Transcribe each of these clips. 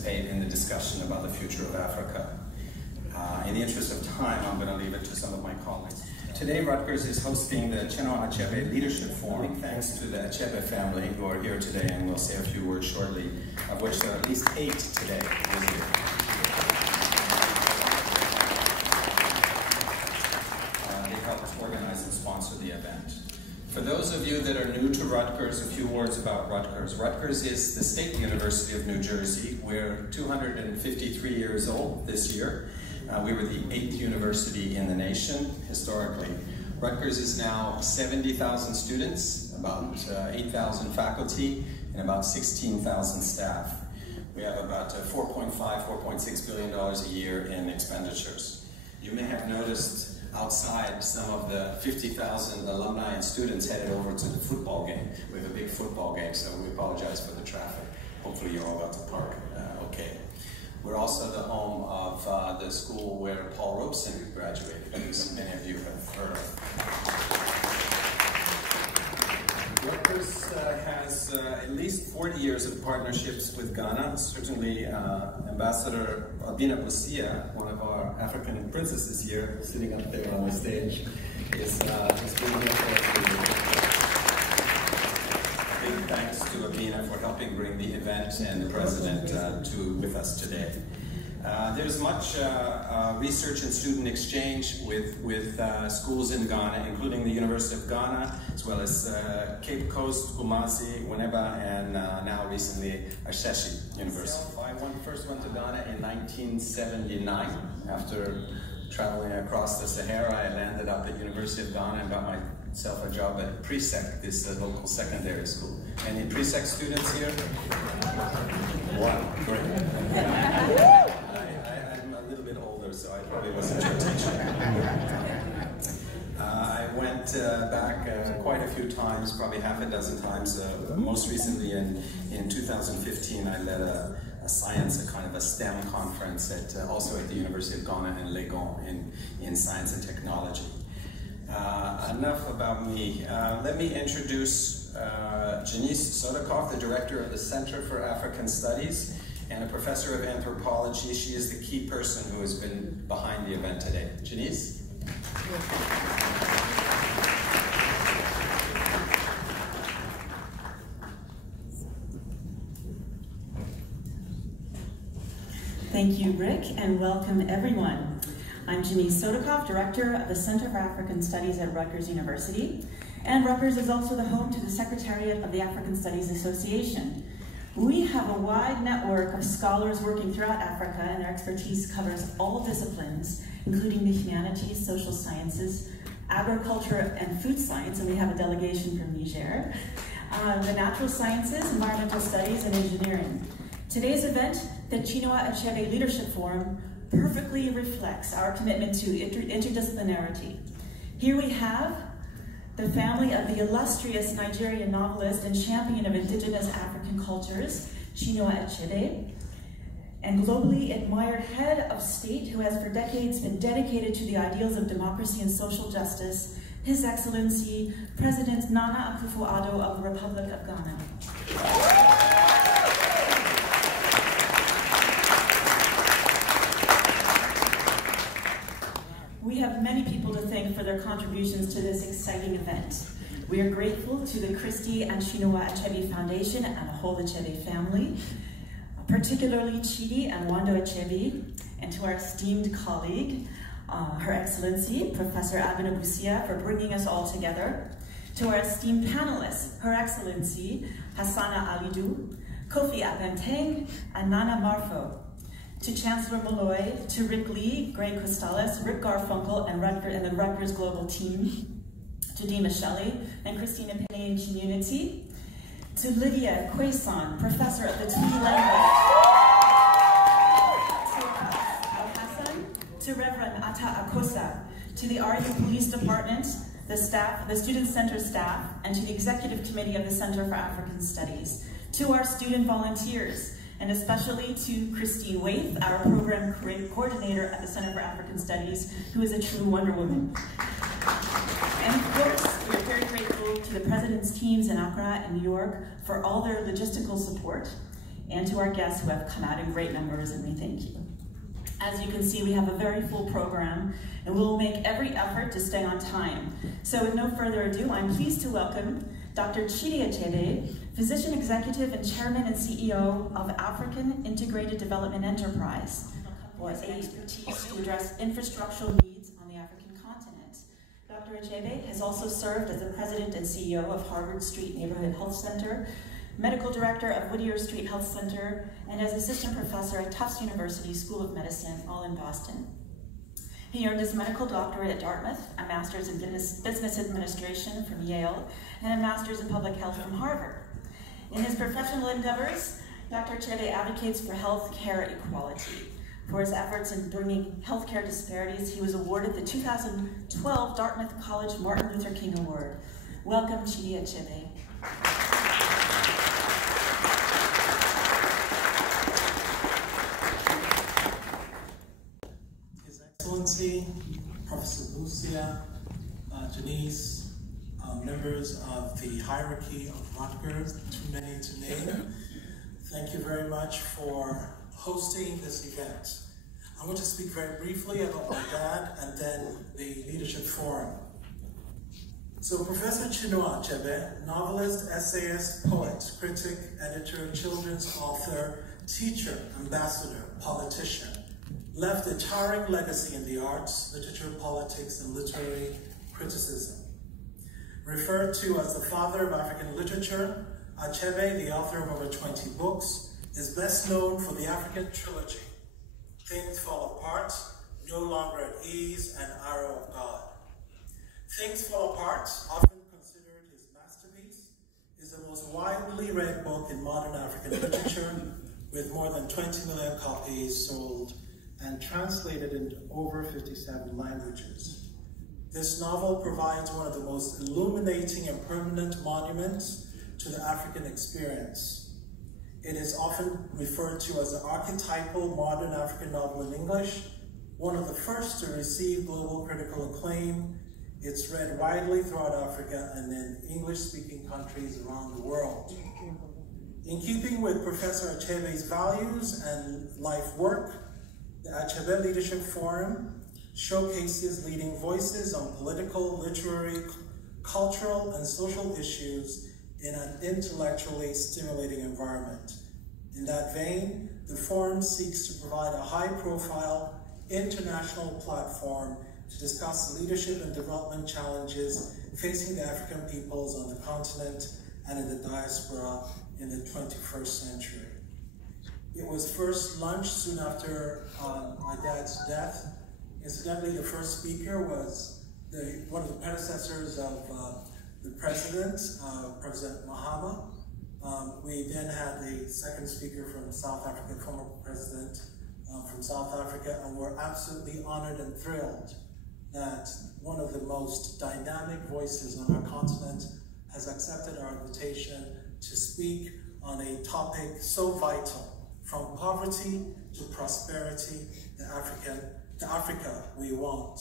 participate in the discussion about the future of Africa. In the interest of time, I'm going to leave it to some of my colleagues. Today, Rutgers is hosting the Chinua Achebe Leadership Forum. Thanks to the Achebe family who are here today, and we'll say a few words shortly, of which there are at least 8 today. They helped organize and sponsor the event. For those of you that are new to Rutgers, a few words about Rutgers. Rutgers is the State University of New Jersey. We're 253 years old this year. We were the 8th university in the nation, historically. Rutgers is now 70,000 students, about 8,000 faculty, and about 16,000 staff. We have about $4.5, $4.6 billion a year in expenditures. You may have noticed outside some of the 50,000 alumni and students headed over to the football game. We have a big football game, so we apologize for the traffic. Hopefully you all got to park okay. We're also the home of the school where Paul Robeson graduated, as many of you have heard of. Rutgers has at least 40 years of partnerships with Ghana. Certainly, Ambassador Abina Busia, one of our African princesses here, sitting up there on the stage, is being here for us. Big thanks to Abina for helping bring the event and the president with us today. There's much research and student exchange with schools in Ghana, including the University of Ghana, as well as Cape Coast, Kumasi, Winneba, and now recently Achebe University. I first went to Ghana in 1979. After traveling across the Sahara, I landed up at University of Ghana and got myself a job at Presec, this local secondary school. Any Presec students here? One, great. I'm a little bit older, so I probably wasn't your teacher. I went back quite a few times, probably half a dozen times. Most recently in 2015, I led a kind of a STEM conference also at the University of Ghana in Legon in science and technology. Enough about me. Let me introduce Janice Sodikoff, the director of the Center for African Studies and a professor of anthropology. She is the key person who has been behind the event today. Janice? Thank you, Rick, and welcome everyone. I'm Janice Sodikoff, Director of the Center for African Studies at Rutgers University, and Rutgers is also the home to the Secretariat of the African Studies Association. We have a wide network of scholars working throughout Africa, and their expertise covers all disciplines, including the humanities, social sciences, agriculture, and food science, and we have a delegation from Niger, the natural sciences, environmental studies, and engineering. Today's event, the Chinua Achebe Leadership Forum, perfectly reflects our commitment to interdisciplinarity. Here we have the family of the illustrious Nigerian novelist and champion of indigenous African cultures, Chinua Achebe, and globally admired head of state who has for decades been dedicated to the ideals of democracy and social justice, His Excellency President Nana Akufo-Addo of the Republic of Ghana. We have many people to thank for their contributions to this exciting event. We are grateful to the Christy and Chinua Achebe Foundation and the whole Achebe family, particularly Chidi and Wando Achebe, and to our esteemed colleague, Her Excellency, Professor Abina Busia, for bringing us all together, to our esteemed panelists, Her Excellency, Hassana Alidou, Kofi Apenteng, and Nana Marfo, to Chancellor Malloy, to Rick Lee, Greg Cristales, Rick Garfunkel, and the Rutgers Global team, to Dima Shelley and Christina Payne Community, to Lydia Quaison, Professor of the Twi language, to Al-Hassan, to Reverend Ata Akosa, to the RU Police Department, the staff, the Student Center staff, and to the Executive Committee of the Center for African Studies, to our student volunteers, and especially to Christine Waith, our program coordinator at the Center for African Studies, who is a true Wonder Woman. And of course, we're very grateful to the President's teams in Accra and New York for all their logistical support, and to our guests who have come out in great numbers, and we thank you. As you can see, we have a very full program, and we will make every effort to stay on time. So with no further ado, I'm pleased to welcome Dr. Chidi Achebe, Physician Executive and Chairman and CEO of African Integrated Development Enterprise, or expertise to address infrastructural needs on the African continent. Dr. Achebe has also served as the President and CEO of Harvard Street Neighborhood Health Center, Medical Director of Whittier Street Health Center, and as Assistant Professor at Tufts University School of Medicine, all in Boston. He earned his medical doctorate at Dartmouth, a master's in business administration from Yale, and a master's in public health from Harvard. In his professional endeavors, Dr. Achebe advocates for health care equality. For his efforts in bringing healthcare disparities, he was awarded the 2012 Dartmouth College Martin Luther King Award. Welcome, Chidi Achebe. His Excellency, Professor Busia, Janice, members of the hierarchy of Rutgers, too many to name, thank you very much for hosting this event. I want to speak very briefly about my dad and then the Leadership Forum. So Professor Chinua Achebe, novelist, essayist, poet, critic, editor, children's author, teacher, ambassador, politician, left a towering legacy in the arts, literature, politics, and literary criticism. Referred to as the father of African literature, Achebe, the author of over 20 books, is best known for the African trilogy, Things Fall Apart, No Longer at Ease, and Arrow of God. Things Fall Apart, often considered his masterpiece, is the most widely read book in modern African literature, with more than 20 million copies sold and translated into over 57 languages. This novel provides one of the most illuminating and permanent monuments to the African experience. It is often referred to as the archetypal modern African novel in English, one of the first to receive global critical acclaim. It's read widely throughout Africa and in English-speaking countries around the world. In keeping with Professor Achebe's values and life work, the Achebe Leadership Forum showcases leading voices on political, literary, cultural, and social issues in an intellectually stimulating environment. In that vein, the forum seeks to provide a high-profile international platform to discuss leadership and development challenges facing the African peoples on the continent and in the diaspora in the 21st century. It was first launched soon after my dad's death. Incidentally, the first speaker was one of the predecessors of the president, President Mahama. We then had the second speaker from South Africa, former president from South Africa, and we're absolutely honored and thrilled that one of the most dynamic voices on our continent has accepted our invitation to speak on a topic so vital, from poverty to prosperity, the Africa we want.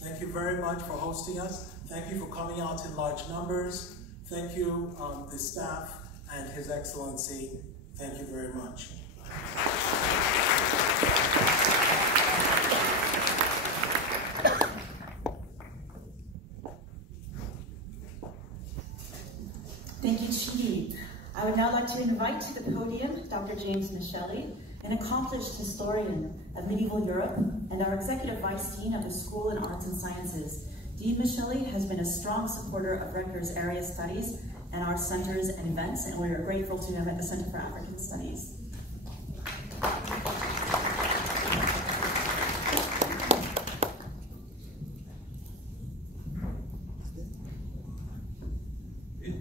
Thank you very much for hosting us. Thank you for coming out in large numbers. Thank you, the staff and His Excellency. Thank you very much. Thank you, Chidi. I would now like to invite to the podium Dr. James Michelli, an accomplished historian of medieval Europe and our Executive Vice Dean of the School in Arts and Sciences. Dean Michelli has been a strong supporter of Rutgers area studies and our centers and events, and we are grateful to him at the Center for African Studies.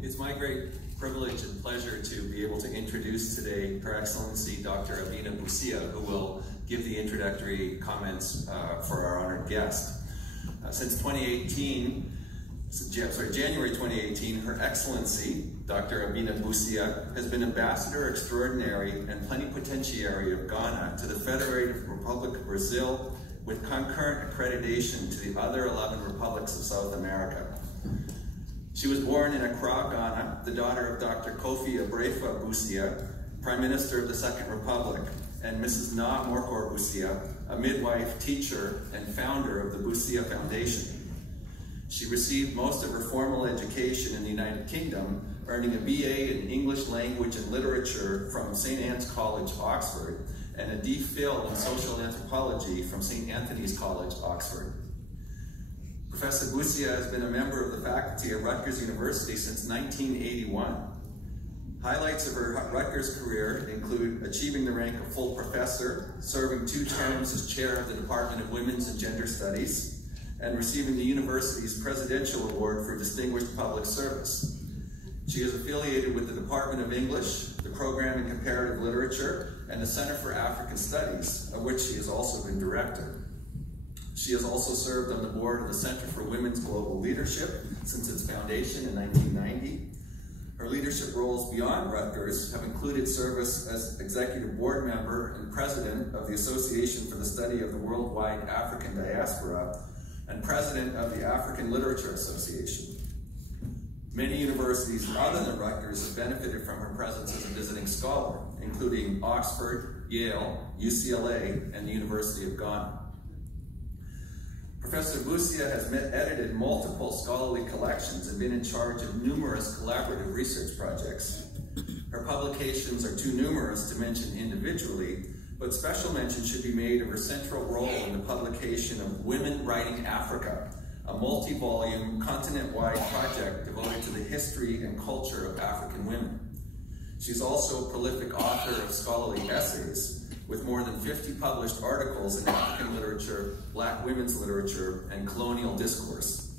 It's my great privilege and pleasure to be able to introduce today Her Excellency Dr. Abina Busia, who will give the introductory comments for our honored guest. Since January 2018, Her Excellency Dr. Abina Busia has been Ambassador Extraordinary and Plenipotentiary of Ghana to the Federated Republic of Brazil, with concurrent accreditation to the other 11 republics of South America. She was born in Accra, Ghana, the daughter of Dr. Kofi Abrefa Busia Prime Minister of the Second Republic, and Mrs. Na Morkor Busia, a midwife, teacher, and founder of the Busia Foundation. She received most of her formal education in the United Kingdom, earning a BA in English Language and Literature from St. Anne's College, Oxford, and a DPhil in Social Anthropology from St. Anthony's College, Oxford. Professor Busia has been a member of the faculty at Rutgers University since 1981. Highlights of her Rutgers career include achieving the rank of full professor, serving 2 terms as chair of the Department of Women's and Gender Studies, and receiving the university's Presidential Award for Distinguished Public Service. She is affiliated with the Department of English, the Program in Comparative Literature, and the Center for African Studies, of which she has also been director. She has also served on the board of the Center for Women's Global Leadership since its foundation in 1990. Her leadership roles beyond Rutgers have included service as executive board member and president of the Association for the Study of the Worldwide African Diaspora and president of the African Literature Association. Many universities other than Rutgers have benefited from her presence as a visiting scholar, including Oxford, Yale, UCLA, and the University of Ghana. Professor Busia has edited multiple scholarly collections and been in charge of numerous collaborative research projects. Her publications are too numerous to mention individually, but special mention should be made of her central role in the publication of Women Writing Africa, a multi-volume, continent-wide project devoted to the history and culture of African women. She's also a prolific author of scholarly essays, with more than 50 published articles in African literature, Black women's literature, and colonial discourse.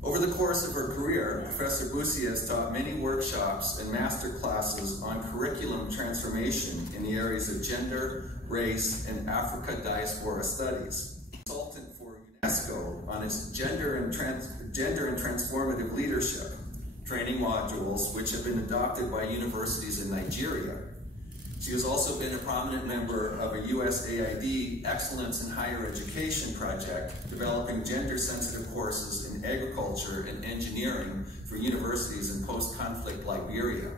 Over the course of her career, Professor Busia has taught many workshops and master classes on curriculum transformation in the areas of gender, race, and Africa diaspora studies. Consultant for UNESCO on its gender and transformative leadership training modules, which have been adopted by universities in Nigeria. She has also been a prominent member of a USAID Excellence in Higher Education project, developing gender-sensitive courses in agriculture and engineering for universities in post-conflict Liberia.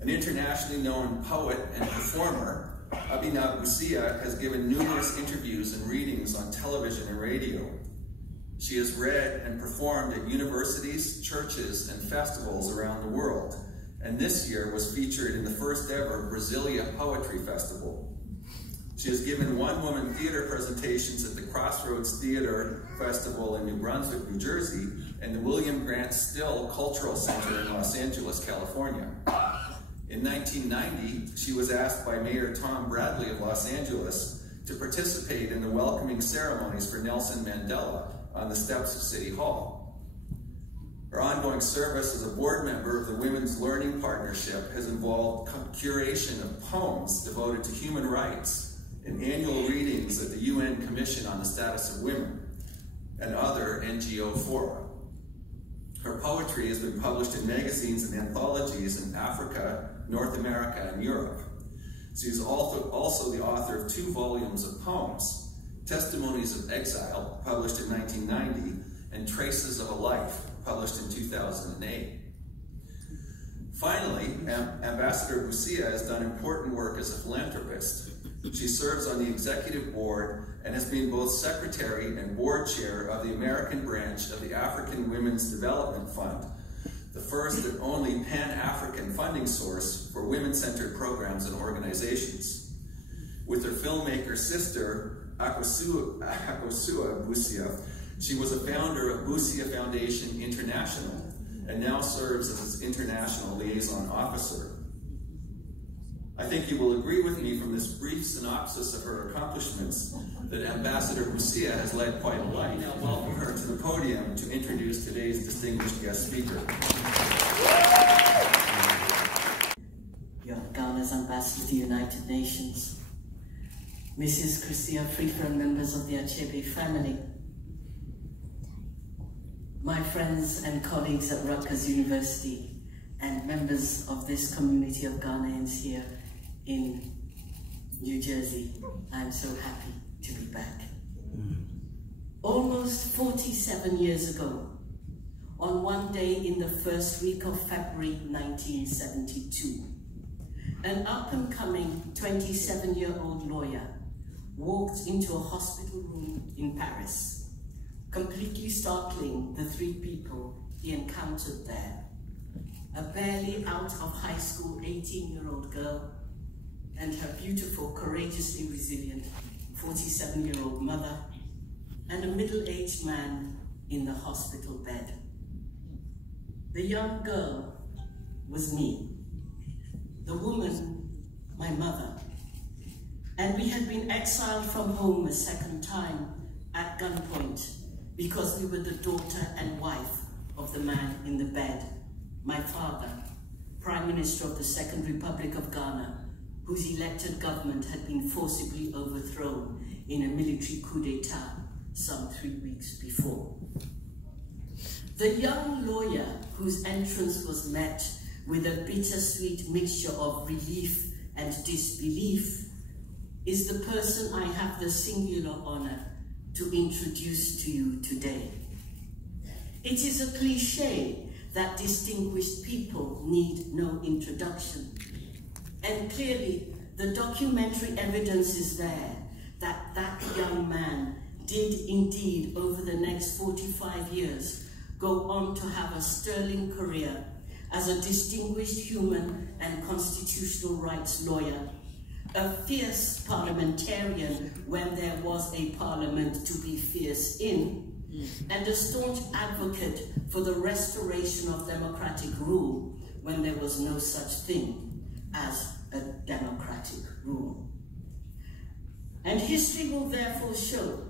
An internationally known poet and performer, Achebe Busia has given numerous interviews and readings on television and radio. She has read and performed at universities, churches, and festivals around the world, and this year was featured in the first ever Brasilia Poetry Festival. She has given one-woman theater presentations at the Crossroads Theater Festival in New Brunswick, New Jersey, and the William Grant Still Cultural Center in Los Angeles, California. In 1990, she was asked by Mayor Tom Bradley of Los Angeles to participate in the welcoming ceremonies for Nelson Mandela on the steps of City Hall. Her ongoing service as a board member of the Women's Learning Partnership has involved curation of poems devoted to human rights in annual readings at the UN Commission on the Status of Women and other NGO fora. Her poetry has been published in magazines and anthologies in Africa, North America, and Europe. She is also the author of 2 volumes of poems, Testimonies of Exile, published in 1990, and Traces of a Life, published in 2008. Finally, Ambassador Busia has done important work as a philanthropist. She serves on the executive board and has been both secretary and board chair of the American branch of the African Women's Development Fund, the first and only Pan-African funding source for women-centered programs and organizations. With her filmmaker sister, Achebe Busia, she was a founder of Busia Foundation International and now serves as its international liaison officer. I think you will agree with me from this brief synopsis of her accomplishments that Ambassador Busia has led quite a life. Now welcome her to the podium to introduce today's distinguished guest speaker. You're Ghana's ambassador to the United Nations, Mrs. Christia Friedfer and members of the Achebe family, my friends and colleagues at Rutgers University, and members of this community of Ghanaians here in New Jersey. I'm so happy to be back. Almost 47 years ago, on one day in the first week of February 1972. An up-and-coming 27-year-old lawyer walked into a hospital room in Paris, completely startling the three people he encountered there. A barely out of high school 18-year-old girl and her beautiful, courageously resilient 47-year-old mother, and a middle-aged man in the hospital bed. The young girl was me. The woman, my mother. And we had been exiled from home a second time at gunpoint because we were the daughter and wife of the man in the bed, my father, Prime Minister of the Second Republic of Ghana, whose elected government had been forcibly overthrown in a military coup d'etat some 3 weeks before. The young lawyer, whose entrance was met with a bittersweet mixture of relief and disbelief, is the person I have the singular honor to introduce to you today. It is a cliche that distinguished people need no introduction. And clearly, the documentary evidence is there that that young man did indeed, over the next 45 years, go on to have a sterling career as a distinguished human and constitutional rights lawyer, a fierce parliamentarian when there was a parliament to be fierce in, and a staunch advocate for the restoration of democratic rule when there was no such thing as a democratic rule. And history will therefore show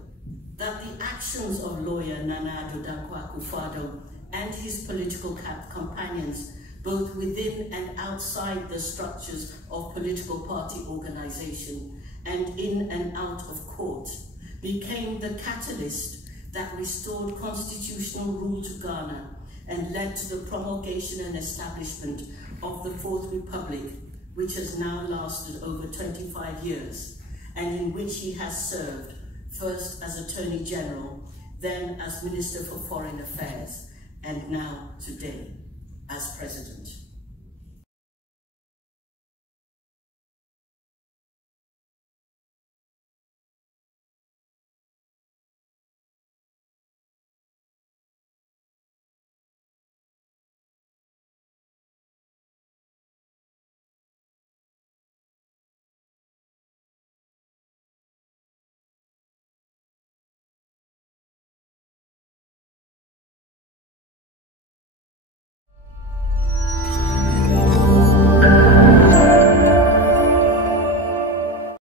that the actions of lawyer Nana Addo Dankwa Akufo-Addo and his political companions, both within and outside the structures of political party organization and in and out of court, became the catalyst that restored constitutional rule to Ghana and led to the promulgation and establishment of the Fourth Republic, which has now lasted over 25 years, and in which he has served first as Attorney General, then as Minister for Foreign Affairs, and now today as President.